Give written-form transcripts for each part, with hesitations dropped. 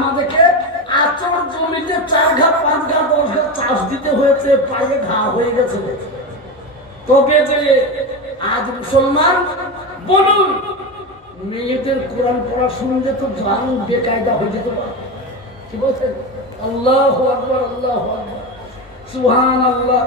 আমাদেরকে আচর জমিতে 4 ঘা 5 ঘা 10 ঘা চাষ দিতে হয়েছে, পায়ে ঘা হয়ে গেছে। তবে যে আজ মুসলমান বলুন, মেয়েদের কোরআন পড়া শুনলে তো জান বেকায়দা হয়ে যেতে পারে। কি বলছেন? আল্লাহু আকবার, আল্লাহু আকবার, সুবহানাল্লাহ।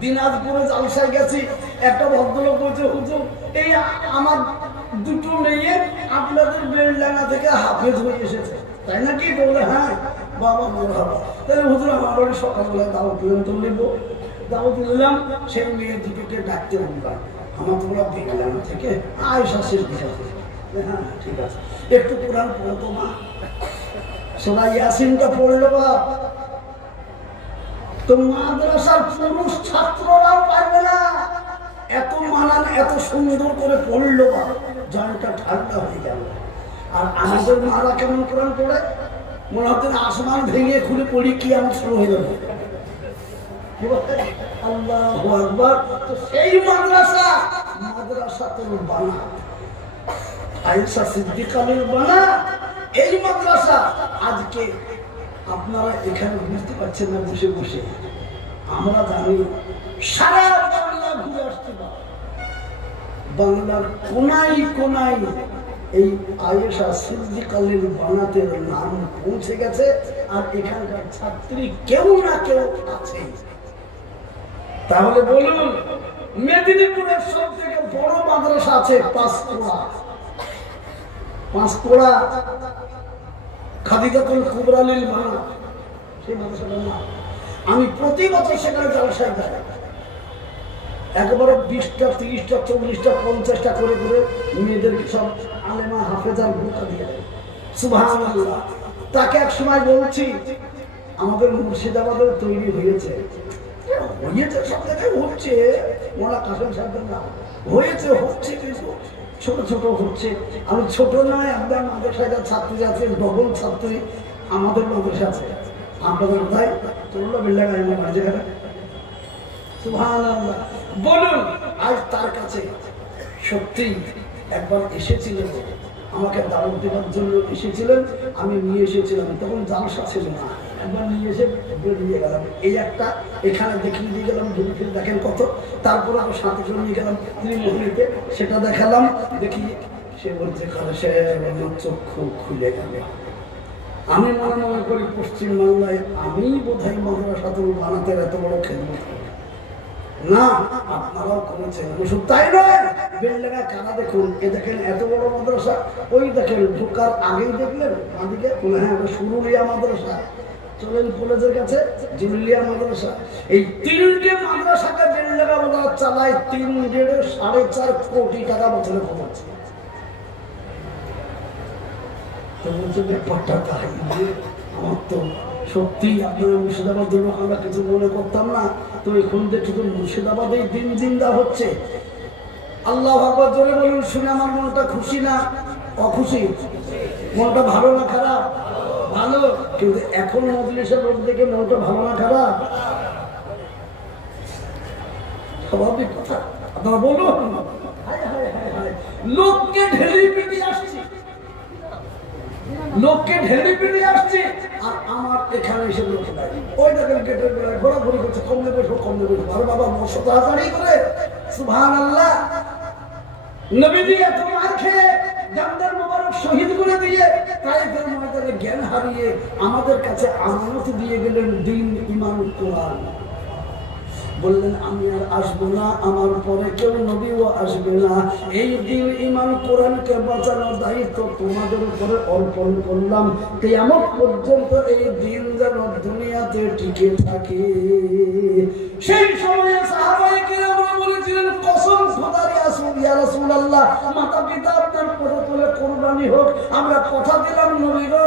দিনাজপুরে জালসায় গেছি, একটা ভদ্রলোক বলছে, হুজুর এই আমার 2টো মেয়ে আপনাদের বেলডাঙ্গা থেকে হাফেজ হয়ে এসেছে, তাই নাকি? বললে হ্যাঁ। বাবা মারহাবা। তাহলে হুজুর আমার বাড়ি সকালবেলায় দাওয়াত পর্যন্ত নেব। দাওয়াত নিলাম, সেই মেয়ে দুটোকে ডাকতে বললাম, আমার তোমরা বেলডাঙ্গা থেকে আয়েশা শেষ দিশাতে। হ্যাঁ ঠিক আছে, একটু কোরআন পড়ো তো মা। সূরা ইয়াসিনটা পড়লো বাপ। তো মাদ্রাসার পুরুষ ছাত্ররাও পারবে না, এত মানান এত সুন্দর করে পড়লো বাপ, জানটা ঠান্ডা হয়ে গেল। আর আমাদের মারা কেমন কোরআন পড়ে, মনে হতেন আসমান ভেঙে খুলে পড়ি, কি আমার শুরু হয়ে যাবে। আল্লাহু আকবার। তো সেই মাদ্রাসাতুল বানা, আয়েশা সিদ্দিকার বানা, এই মাদ্রাসা আজকে আপনারা এখানে বুঝতে পারছেন না বসে বসে। আমরা জানি সারা বাংলা ঘুরে আসতে পারে, বাংলার কোনায় কোনায় এই আয়েশা সিদ্দিকার বানাতে নাম পৌঁছে গেছে। আর এখানকার ছাত্রী কেউ না কেউ আছে। তাহলে বলুন, মেদিনীপুরের সব থেকে বড় মাদ্রাসা আছে পাঁচতোড়া খাদিজাতুল কুবরা লিল বানা, সেই মাদ্রাসাটার নাম। আমি প্রতি বছর সেখানে জলসায় যাই, একবারে 20টা 30টা 40টা 50টা করে করে মেয়েদেরকে সব আলেমা হাফেজার বোকা দিয়ে দেয়। সুবহানাল্লাহ। তাকে এক সময় বলছি, আমাদের মুর্শিদাবাদের তৈরি হয়েছে সব জায়গায় হচ্ছে, ওরা কাসেম সাহেবের নাম হচ্ছে কিন্তু ছোট ছোট হচ্ছে। আমি ছোট নয়, একদম মাদ্রাসায় যা ছাত্রী আছে ডবল ছাত্রী আমাদের মাদ্রাসা আছে। আপনাদের কোথায়? তোমরা বিল্লাগায় আমার মাঝে ঘাটে। সুবহানাল্লাহ। বলুন, আজ তার কাছে সত্যি একবার এসেছিলেন, আমাকে দাওয়াত দেওয়ার জন্য এসেছিলেন, আমি নিয়ে এসেছিলাম, তখন জালসা ছিল না। একবার নিয়ে এসে বেরিয়ে গেলাম, এই একটা এখানে দেখিয়ে দিয়ে গেলাম, দুর্গের দেখেন কত। তারপরে আবার সাথে করে নিয়ে গেলাম ত্রিমোহনীতে, সেটা দেখালাম, দেখি সে বলছে সে চক্ষু খুলে গেল। আমি মনে করি পশ্চিমবাংলায় আমি বোধহয় মাদ্রাসাতুল বানাতে এত বড় খেদমত না, আপনারাও করেছেন। শুধু তাই নয়, বেলডাঙ্গা কানা দেখুন, এ দেখেন এত বড় মাদ্রাসা, ওই দেখেন ঢোকার আগেই দেখলেন আমাদেরকে, হ্যাঁ ওটা সুরুলিয়া মাদ্রাসা। চলেন কলেজের কাছে জুলিয়া মাদ্রাসা। এই 3টে মাদ্রাসাকে বেলডাঙ্গা বাজার চালায় 3.5 কোটি টাকা বছরে খরচ। তো বলছে ব্যাপারটা তাই। আমার তো সত্যি আপনারা মুর্শিদাবাদ জন্য আমরা কিছু মনে করতাম না, তো এখন দেখি তো মুর্শিদাবাদেই দিন জিন্দা হচ্ছে। আল্লাহ আকবার জোরে বলুন। শুনে আমার মনটা খুশি না অখুশি? মনটা ভালো না খারাপ? ভালো। কিন্তু এখন মজলিসের লোক দেখে মনটা ভালো না খারাপ? স্বাভাবিক কথা। আপনারা বলুন, লোককে ঢেলে পিটিয়ে আসছে, লোককে ঢেলে পিটিয়ে আসছে, আর আমার এখানে এসে লোকে নাই। ওই দেখেন গেটের বেলায় ঘোরাঘুরি করছে, কমলে বসবো কমলে বসবো। আরে বাবা, মশো তাড়াতাড়ি করে। সুবহানাল্লাহ। নবীজি এত মার খেয়ে জানদার মোবারক শহীদ করে দিয়ে তাইফের ময়দানে জ্ঞান হারিয়ে আমাদের কাছে আমানত দিয়ে গেলেন দিন, ঈমান, কোরআন। বললেন আমি আর আসবো না, আমার পরে কেউ নবীও আসবে না। এই দিন, ঈমান, কোরআনকে বাঁচানোর দায়িত্ব তোমাদের উপরে অর্পণ করলাম। কিয়ামত পর্যন্ত এই দিন যেন দুনিয়াতে টিকে থাকে। সেই সময়ে সাহাবায়ে কেরামরা বলেছিলেন, কসম খোদার ইয়া রাসূলুল্লাহ, মাতা পিতা আপনার পদতলে কুরবানি হোক, আমরা কথা দিলাম নবী গো,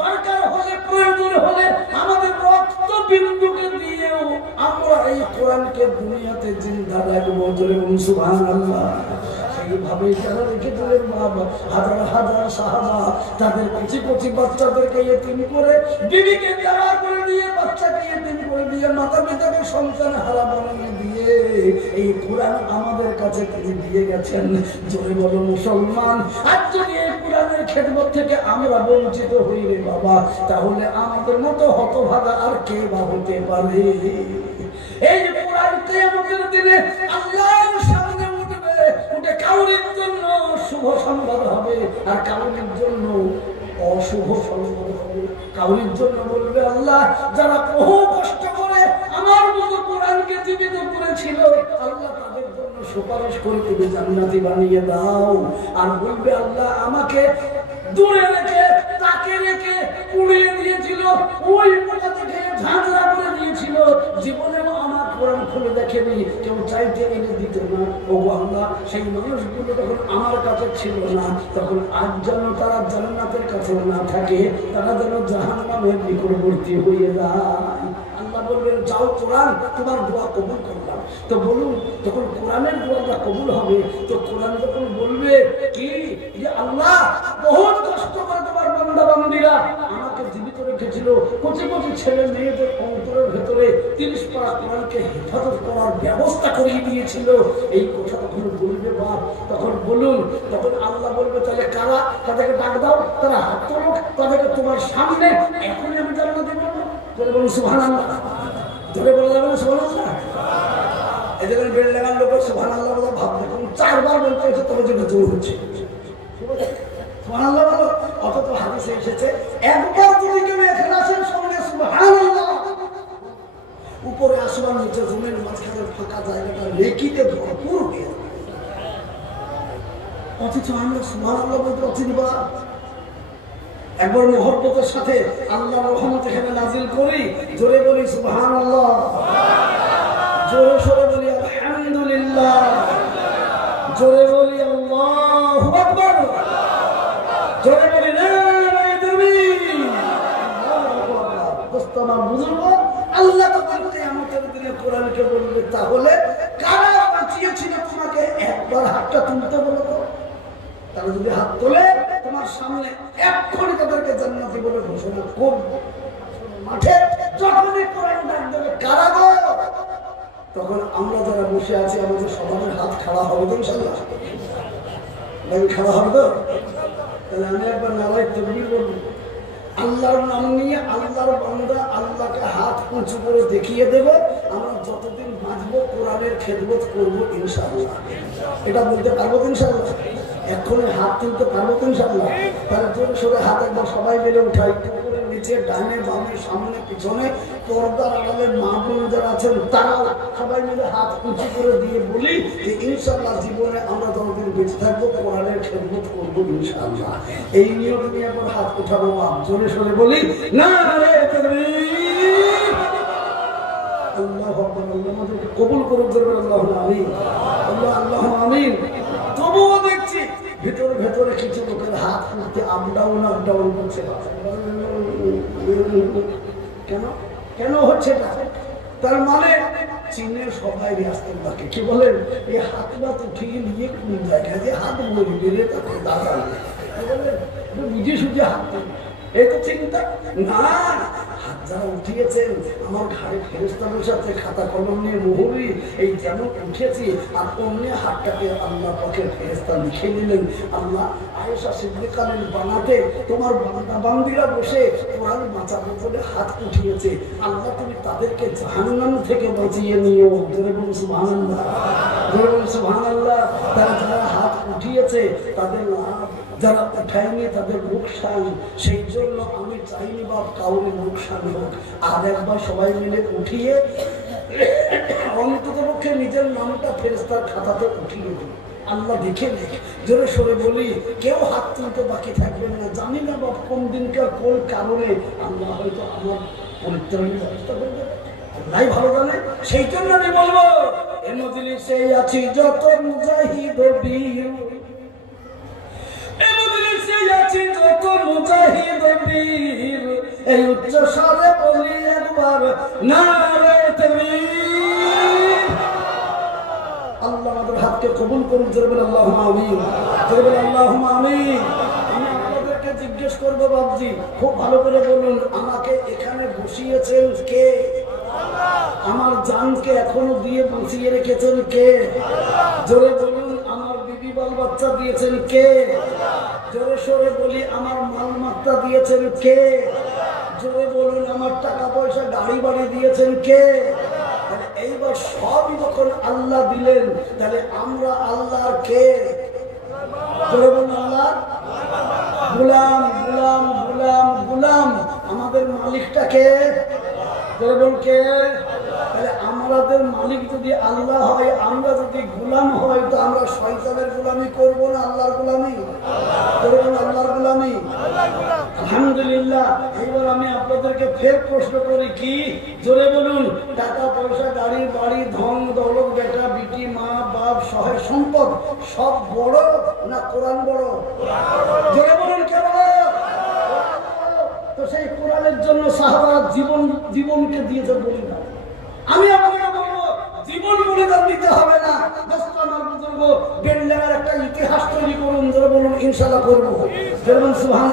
দরকার হলে প্রয়োজন হলে আমাদের রক্ত বিন্দুকে দিয়েও আমরা এই কোরআনকে দুনিয়াতে জিন্দা রাখবো। সুবহানাল্লাহ। সেইভাবে যারা রেখে দিলেন বাবা, হাজার হাজার সাহাবা তাদের কচি কচি বাচ্চাদেরকে ইয়েতিম করে, বিবিকে বিয়ে করে দিয়ে, বাচ্চাকে ইয়েতিম করে দিয়ে, মাতা পিতাকে সন্তান হারা বানিয়ে দিয়ে এই কোরআন আমাদের কাছে তিনি দিয়ে গেছেন। জোরে বলো মুসলমান। আর যদি এই কোরআনের খেদমত থেকে আমরা বঞ্চিত হই রে বাবা, তাহলে আমাদের মতো হতভাগা আর কে বা হতে পারে? এই যে কোরআন কিয়ামতের দিনে আল্লাহর সামনে উঠবে, উঠে কাউরির জন্য শুভ সংবাদ হবে আর কাউরির জন্য অশুভ সংবাদ হবে। কাউরির জন্য বলবে আল্লাহ যারা বহু কষ্ট করে আমার মতো কোরআনকে জীবিত করেছিল, আল্লাহ তাদের জন্য সুপারিশ করে তুমি জান্নাতি বানিয়ে দাও। আর বলবে আল্লাহ আমাকে দূরে রেখে তাকে রেখে পুড়িয়ে দিয়েছিল, ওই পোড়া দেখে ঝাঁঝরা করে দিয়েছিল, জীবনেও আমার কোরআন খুলে দেখেনি, কেউ চাইতে এনে দিত না। ও আল্লাহ সেই মানুষগুলো তখন আমার কাছে ছিল না, তখন আজ যেন তারা জান্নাতের কাছে না থাকে, তারা যেন জাহান্নামের নিকটবর্তী হয়ে যায়। আল্লাহ বলবেন যাও কোরআন তোমার দোয়া কবুল করলাম। তো বলুন যখন কোরআনের দোয়াটা কবুল হবে, তো কোরআন যখন বলবে কি যে আল্লাহ বহুত কষ্ট করে তোমার বান্দা বান্দীরা আমাকে জীবিত রেখেছিল, কচি কচি ছেলে মেয়েদের অন্তরের ভেতরে 30 পারা কোরআনকে হেফাজত করার ব্যবস্থা করিয়ে দিয়েছিল, এই কথা তখন বলবে বাপ। তখন বলুন, তখন আল্লাহ বলবে তাহলে কারা, তাদেরকে ডাক দাও, তারা হাত তোলো, তাদেরকে তোমার সামনে এখনই আমি জান্নাতে দেব। বলে বলুন সুবহানাল্লাহ, ধরে বলে যাবেন সুবহানাল্লাহ। এই যখন বেল লাগান লোক সুবহানাল্লাহ বলে ভাববে, কোন 4 বার বলতে হচ্ছে তবে যেটা জোর হচ্ছে সুবহানাল্লাহ বলো। অথচ হাদিসে এসেছে একবার যদি কেউ ইখলাসের সঙ্গে সুবহানাল্লাহ, উপরে আসমান নিচে জমির মাঝখানে ফাঁকা জায়গাটা নেকিতে ভরপুর হয়ে যাবে। অথচ আমরা সুবহানাল্লাহ বলতে অচিনবা। একবার মহব্বতের সাথে আল্লাহর রহমত এখানে নাজিল করি, জোরে বলি সুবহানাল্লাহ, জোরে সরে বলি আলহামদুলিল্লাহ, জোরে বলি আল্লাহু আকবার, জোরে বলি নারায়ে তাকবীর। আমার বুঝুন আল্লাহ তখন কিয়ামতের দিনে কোরআনকে বলবে তাহলে কারা বাঁচিয়েছিল তোমাকে, একবার হাতটা তুলতে বলো তো। তারা যদি হাত তোলে তোমার সামনে এক্ষুনি তাদেরকে জান্নাতি বলে ঘোষণা করবে। মাঠে যখনই কোরআন ডাক দেবে কারা গো, তখন আমরা যারা বসে আছি আমাদের সবার হাত খাড়া হবে তো ইনশাআল্লাহ, খাড়া হবে তো। তাহলে আমি একবার নারায়ে তাকবীর বলবো, আল্লাহর নাম নিয়ে আল্লাহর বান্দা আল্লাহকে হাত উঁচু করে দেখিয়ে দেব। আমরা যতদিন বাঁচবো কোরআনের খেদমত করবো ইনশাআল্লাহ। এটা বলতে পারবো ইনশাআল্লাহ, এক্ষুনি হাত তুলতে পারবো ইনশাআল্লাহ। তার জোরে সরে হাত একবার সবাই মিলে উঠাই, পুকুরের নিচে ডানে বামে সামনে পিছনে পর্দার আড়ালে মা বোন যারা আছেন তারাও সবাই মিলে হাত উঁচু করে দিয়ে বলি যে ইনশাআল্লাহ জীবনে আমরা যতদিন বেঁচে থাকবো কোরআনের খেদমত করবো ইনশাআল্লাহ। এই নিয়ম নিয়ে একবার হাত উঠাবো, জোরে সরে বলি নারায়ে তাকবীর। আল্লাহু আকবার। আল্লাহ আমাদেরকে কবুল করুন, জোরে আল্লাহুম্মা আমিন, আল্লাহ আল্লাহুম্মা আমিন। তবুও দেখছি ভিতরে ভেতরে কিছু লোকের হাত উঠতে আপ ডাউন করছে। কেন কেন হচ্ছে না? তার মানে চীনের সবাই রাস্তার বাকি কি বলেন, এই হাত না উঠিয়ে নিয়ে কোন জায়গায় যে হাত বলি বেরিয়ে তাকে দাদা বুঝে সুঝে হাত, এই তো চিন্তা না। হাত যারা উঠিয়েছেন আমার ঘাড়ে ফেরেশতা বসে আছে, খাতা কলম নিয়ে মুহুরি, এই যেমন উঠেছি আর অন্য হাতটাকে আল্লাহ পাকের ফেরেশতা লিখে নিলেন। আল্লাহ আয়েশা সিদ্দিকার বানাতে তোমার বান্দা বান্দিরা বসে কোরআন বাঁচাবো বলে হাত উঠিয়েছে, আল্লাহ তুমি তাদেরকে জাহান্নাম থেকে বাঁচিয়ে নিও। জোরে বলুন সুবহানাল্লাহ, জোরে বলুন সুবহানাল্লাহ। তারা যারা হাত উঠিয়েছে তাদের লাভ, যারা উঠায়নি তাদের লোকসান। সেই জন্য আমি চাইনি বাপ কাউরে লোকসান হোক। আর একবার সবাই মিলে উঠিয়ে অন্তত পক্ষে নিজের নামটা ফেরেশতার খাতাতে উঠিয়ে দিই, আল্লাহ দেখে নেই। জোরে সরে বলি কেউ হাত তুলতে বাকি থাকবেন না। জানি না বাপ কোন দিনকার কোন কারণে আল্লাহ হয়তো আমার পরিত্রাণের ব্যবস্থা করবে, আল্লাহ ভালো জানে। সেই জন্য আমি বলবো এ মজলিসে আছি যত মুজাহিদ বীর, যত মুজাহিদ বীর, এই উচ্চ স্বরে বলি একবার নারায়ে তাকবীর। আল্লাহ আমাদের হাতকে কবুল করুন, জোরে বলে আল্লাহুম্মা আমিন, জোরে বলে আল্লাহুম্মা আমিন। আমি আপনাদেরকে জিজ্ঞেস করবো বাবজি, খুব ভালো করে বলুন, আমাকে এখানে বসিয়েছেন কে? আমার জানকে এখনো দিয়ে বাঁচিয়ে রেখেছেন কে? জোরে বলুন, আমার বিবি বাল বাচ্চা দিয়েছেন কে? জোরে সোরে বলি আমার মালমাত্রা দিয়েছেন কে? জোরে বলুন আমার টাকা পয়সা গাড়ি বাড়ি দিয়েছেন কে? এইবার সবই যখন আল্লাহ দিলেন, তাহলে আমরা আল্লাহর কে? জোরে বলুন আল্লাহ গোলাম গোলাম গোলাম গোলাম। আমাদের মালিকটা কে? জোরে বলুন কে? তাহলে আমাদের মালিক যদি আল্লাহ হয়, আমরা যদি গোলাম হয়, তো আমরা শয়তানের গোলামি করবো না আল্লাহর গোলামি? জোরে বলুন আল্লাহর গোলামি। আলহামদুলিল্লাহ। এইবার আমি আপনাদেরকে ফের প্রশ্ন করি, কি? জোরে বলুন। টাকা পয়সা গাড়ি বাড়ি ধন দৌলত বেটা বিটি মা বাপ সহায় সম্পদ সব বড় না কোরআন বড়? জোরে বলুন কে বড়? তো সেই কোরআনের জন্য সাহাবারা জীবনকে দিয়েছে বলি না। আমি আপনাকে বলবো জীবন বলিদান দিতে হবে না। দোস্ত আমার বুজুর্গ, গেন্ডার একটা ইতিহাস তৈরি করুন। জোরে বলুন ইনশাআল্লাহ করবো। জোরে বলুন সুবহান।